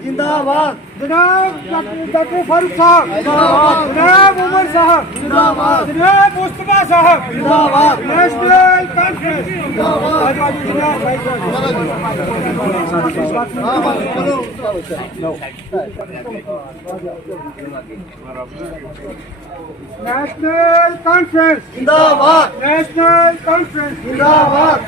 जिंदाबाद जनाब डॉक्टर फारूक साहब जिंदाबाद, जनाब उमर साहब जिंदाबाद, जनाब मुस्तफा साहब जिंदाबाद, नेशनल कॉन्फ्रेंस जिंदाबाद, नेशनल कॉन्फ्रेंस जिंदाबाद, नेशनल कॉन्फ्रेंस जिंदाबाद,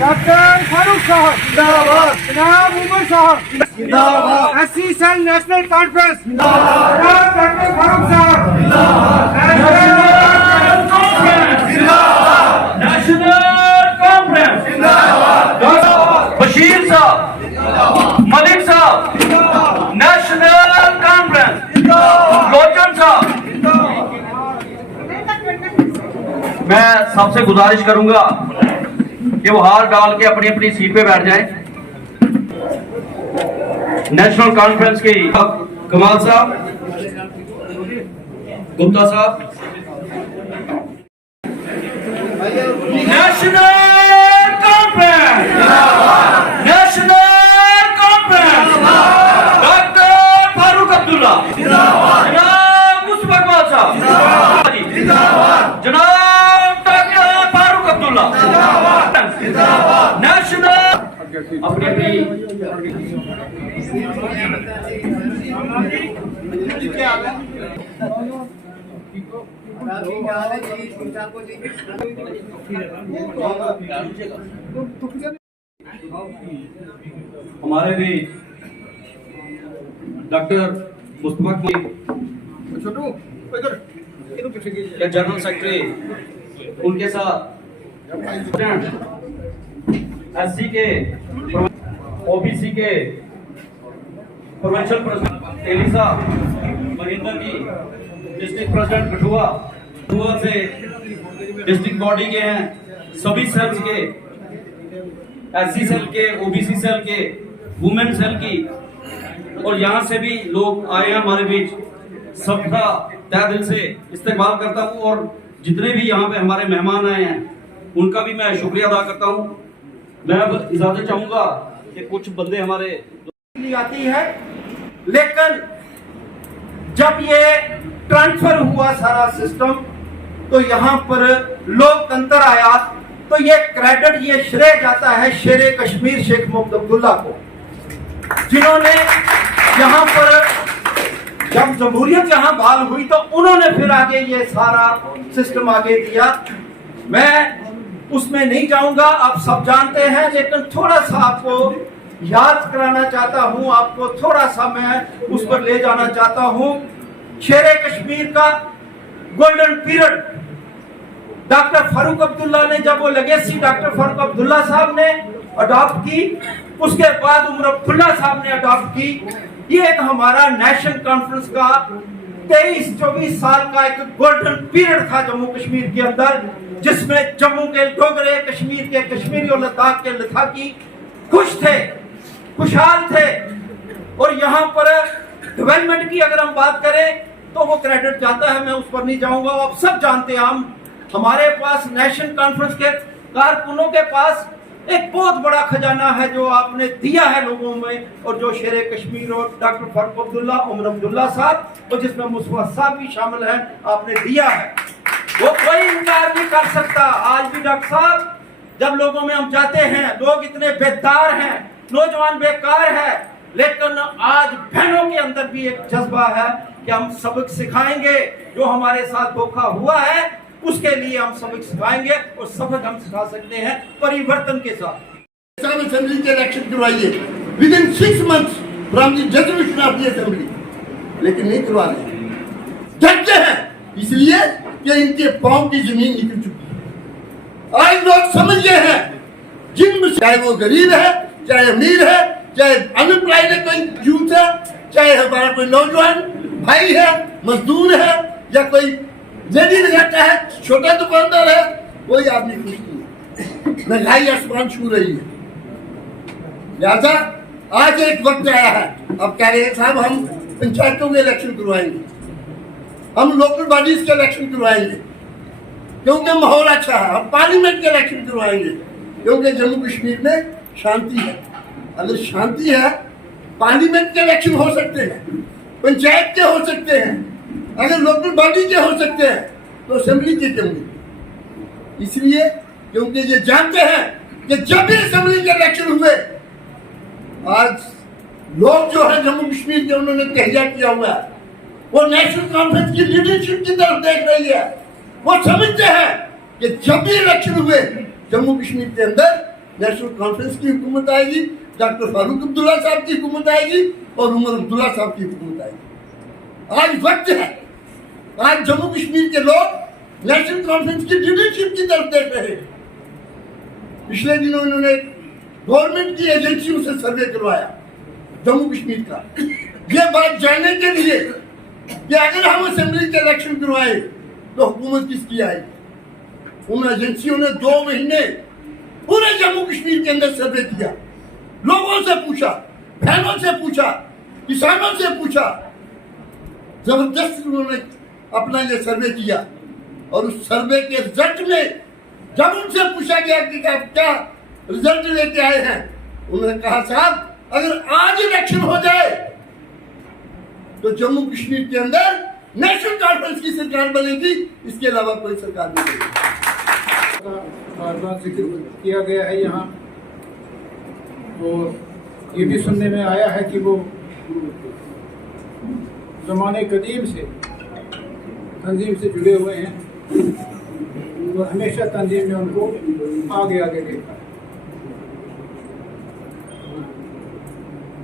डॉक्टर फारूक साहब जिंदाबाद, जनाब उमर साहब जिंदाबाद, एससी सेल नेशनल कॉन्फ्रेंस जिंदाबाद, डॉक्टर फारूक साहब जिंदाबाद, नेशनल कॉन्फ्रेंस जिंदाबाद, बशीर साहब मलिक साहब नेशनल कॉन्फ्रेंस लोचन साहब। मैं सबसे गुजारिश करूंगा कि वो हार डाल के अपनी अपनी सीट पे बैठ जाएं। नेशनल कॉन्फ्रेंस की कमाल साहब, गुप्ता साहब। National conference national conference doctor Farooq Abdullah जनाब मुस्तफा कमाल साहब जनाब डॉक्टर फारूक अब्दुल्ला नेशनल अपनी अपनी हमारे भी डॉक्टर मुस्तफा की जनरल सेक्रेटरी उनके साथ एससी के ओबीसी के provincial president Elisa Mahendra ji, district president Kathua से डिस्ट्रिक्ट बॉडी के हैं, सभी सेल्स के, एससी सेल के, ओबीसी सेल के, वुमेन सेल की, और यहाँ से भी लोग आए हैं हमारे बीच। सबका तहे दिल से इस्तेमाल करता हूँ और जितने भी यहाँ पे हमारे मेहमान आए हैं उनका भी मैं शुक्रिया अदा करता हूँ। मैं अब इजाजत चाहूंगा कि कुछ बंदे हमारे आती है, लेकिन जब ये ट्रांसफर हुआ सारा सिस्टम तो यहाँ पर लोकतंत्र आया, तो ये क्रेडिट, ये श्रेय जाता है शेरे कश्मीर शेख मोहम्मद अब्दुल्ला को, जिन्होंने यहाँ पर जब जमहूरियत यहाँ बहाल हुई तो उन्होंने फिर आगे ये सारा सिस्टम आगे दिया। मैं उसमें नहीं जाऊंगा, आप सब जानते हैं, लेकिन थोड़ा सा आपको याद कराना चाहता हूं, आपको थोड़ा सा मैं उस पर ले जाना चाहता हूं। शेरे कश्मीर का golden period doctor Farooq Abdullah ने, जब वो लेगेसी डॉक्टर फारूक अब्दुल्ला साहब ने अडॉप्ट की, उसके बाद उमर अब्दुल्ला साहब ने अडॉप्ट की। ये एक हमारा नेशनल कॉन्फ्रेंस का 23-24 साल का एक गोल्डन पीरियड था जम्मू कश्मीर के अंदर, जिसमें जम्मू के डोगरे, कश्मीर के कश्मीरी और लद्दाख के लद्दाखी खुश थे, खुशहाल थे। और यहाँ पर डेवलपमेंट की अगर हम बात करें तो वो क्रेडिट जाता है, मैं उस पर नहीं जाऊंगा। आप सब जानते हैं, हमारे पास नेशनल कॉन्फ्रेंस के कारकुनों के पास एक बहुत बड़ा खजाना है जो आपने दिया है लोगों में, और जो शेरे कश्मीर और डॉक्टर फारूक अब्दुल्ला, उमर अब्दुल्ला साहब, और जिसमें मुस्तफा साहब भी शामिल है, आपने दिया है, वो कोई इनकार नहीं कर सकता। आज भी डॉक्टर साहब, जब लोगों में हम जाते हैं, लोग इतने बेदार हैं, नौजवान बेकार है, लेकिन आज बहनों के अंदर भी एक जज्बा है कि हम सबक सिखाएंगे। जो हमारे साथ धोखा हुआ है उसके लिए हम सबक सिखाएंगे, और सबक हम सिखा सकते हैं परिवर्तन के साथ। असेंबली के इलेक्शन करवाइए with in 6 months from the dissolution of the assembly, लेकिन नहीं करवा रहे। डरते हैं इसलिए कि इनके पांव की जमीन निकल चुकी है। आज लोग समझ गए हैं, जिन चाहे वो गरीब है, चाहे अमीर है, चाहे अनएम्प्लॉयड है, कोई यूथ है, चाहे हमारा कोई नौजवान भाई है, मजदूर है, या कोई लेडी लगाता है, छोटा दुकानदार है, कोई आदमी खुश नहीं है। महंगाई आसमान छू रही है। लिहाजा आज एक वक्त आया है, अब कह रहे हैं साहब हम पंचायतों के इलेक्शन करवाएंगे, हम लोकल बॉडीज के इलेक्शन करवाएंगे, क्योंकि माहौल अच्छा है, हम पार्लियामेंट के इलेक्शन करवाएंगे। क्योंकि जम्मू कश्मीर में शांति है। अगर शांति है, पार्लियामेंट के इलेक्शन हो सकते हैं, पंचायत के हो सकते हैं, अगर लोकल बॉडी के हो सकते हैं, तो असेंबली के क्यों नहीं? इसलिए क्योंकि ये जानते हैं कि जब भी असेंबली के इलेक्शन हुए, आज लोग जो है जम्मू कश्मीर के उन्होंने तहजा किया हुआ है, वो नेशनल कॉन्फ्रेंस की लीडरशिप की तरफ देख रही है। वो समझते हैं कि जब भी इलेक्शन हुए जम्मू कश्मीर के अंदर नेशनल कॉन्फ्रेंस की हुकूमत आएगी, डॉक्टर फारूक अब्दुल्ला साहब की हुकूमत आएगी और उमर अब्दुल्ला साहब की हुकूमत आएगी। आज वक्त है, आज जम्मू कश्मीर के लोग नेशनल कॉन्फ्रेंस की लीडरशिप की तरफ देख रहे हैं। पिछले दिनों इन्होंने गवर्नमेंट की एजेंसियों से सर्वे करवाया जम्मू कश्मीर का, ये बात जानने के लिए कि अगर हम असेंबली के इलेक्शन करवाए तो हुकूमत किसकी आएगी। उन एजेंसियों ने 2 महीने पूरे जम्मू कश्मीर के अंदर सर्वे किया, लोगों से पूछा, बहनों से पूछा, किसानों से पूछा, जबरदस्त उन्होंने अपना ये सर्वे किया। और उस सर्वे के रिजल्ट में जब उनसे पूछा गया कि आप क्या रिजल्ट लेके आए हैं, उन्होंने कहा साहब अगर आज इलेक्शन हो जाए तो जम्मू कश्मीर के अंदर नेशनल कॉन्फ्रेंस की सरकार बनेगी, इसके अलावा कोई सरकार नहीं बनेगी। बार बार जिक्र किया गया है यहाँ, और ये भी सुनने में आया है कि वो ज़माने कदीम से तंजीम से जुड़े हुए हैं और हमेशा तंजीम ने उनको आगे आगे देखा।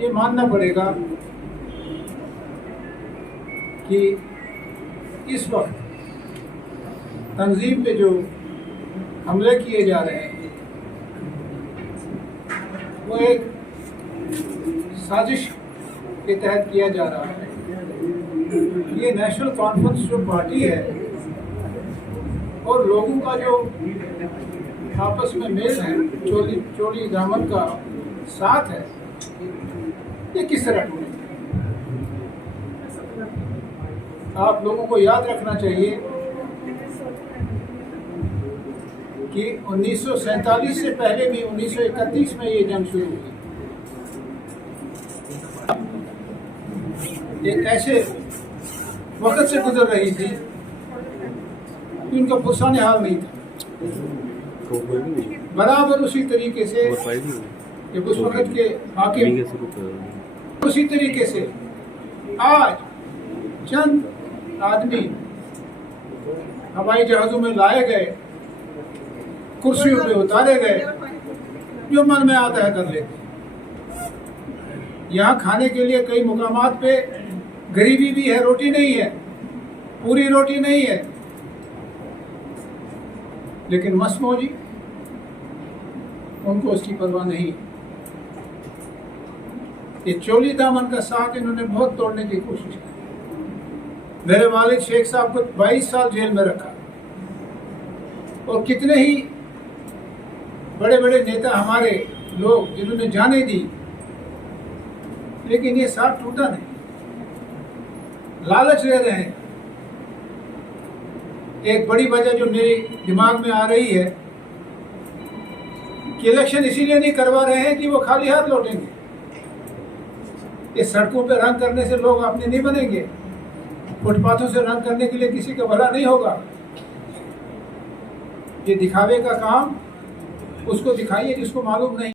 ये मानना पड़ेगा कि इस वक्त तंजीम पे जो हमले किए जा रहे हैं वो एक साजिश के तहत किया जा रहा है। ये नेशनल कॉन्फ्रेंस जो पार्टी है और लोगों का जो आपस में मेल है, चोली दामन का साथ है, ये किस तरह टूटे? आप लोगों को याद रखना चाहिए कि 1947 से पहले भी 1931 में ये जंग शुरू हुई। एक ऐसे वक्त से गुजर रही थी कि उनका पुरसाने हाल नहीं था। बराबर उसी तरीके से जब उस वक्त के हाकिम, उसी तरीके से आज चंद आदमी हवाई जहाजों में लाए गए, कुर्सियों पे उतारे गए, जो मन में आता है कर लेते। यहाँ खाने के लिए कई मुकामात पे गरीबी भी है, रोटी नहीं है, पूरी रोटी नहीं है, लेकिन मसमौजी उनको उसकी परवाह नहीं। ये चोली दामन का साथ इन्होंने बहुत तोड़ने की कोशिश की। मेरे वालिद शेख साहब को 22 साल जेल में रखा और कितने ही बड़े बड़े नेता हमारे लोग जिन्होंने जाने दी, लेकिन ये साथ टूटा नहीं। लालच ले रहे हैं। एक बड़ी वजह जो मेरे दिमाग में आ रही है कि इलेक्शन इसीलिए नहीं करवा रहे हैं कि वो खाली हाथ लौटेंगे। इस सड़कों पे रंग करने से लोग अपने नहीं बनेंगे, फुटपाथों से रंग करने के लिए किसी का भला नहीं होगा। ये दिखावे का काम उसको दिखाइए जिसको मालूम नहीं।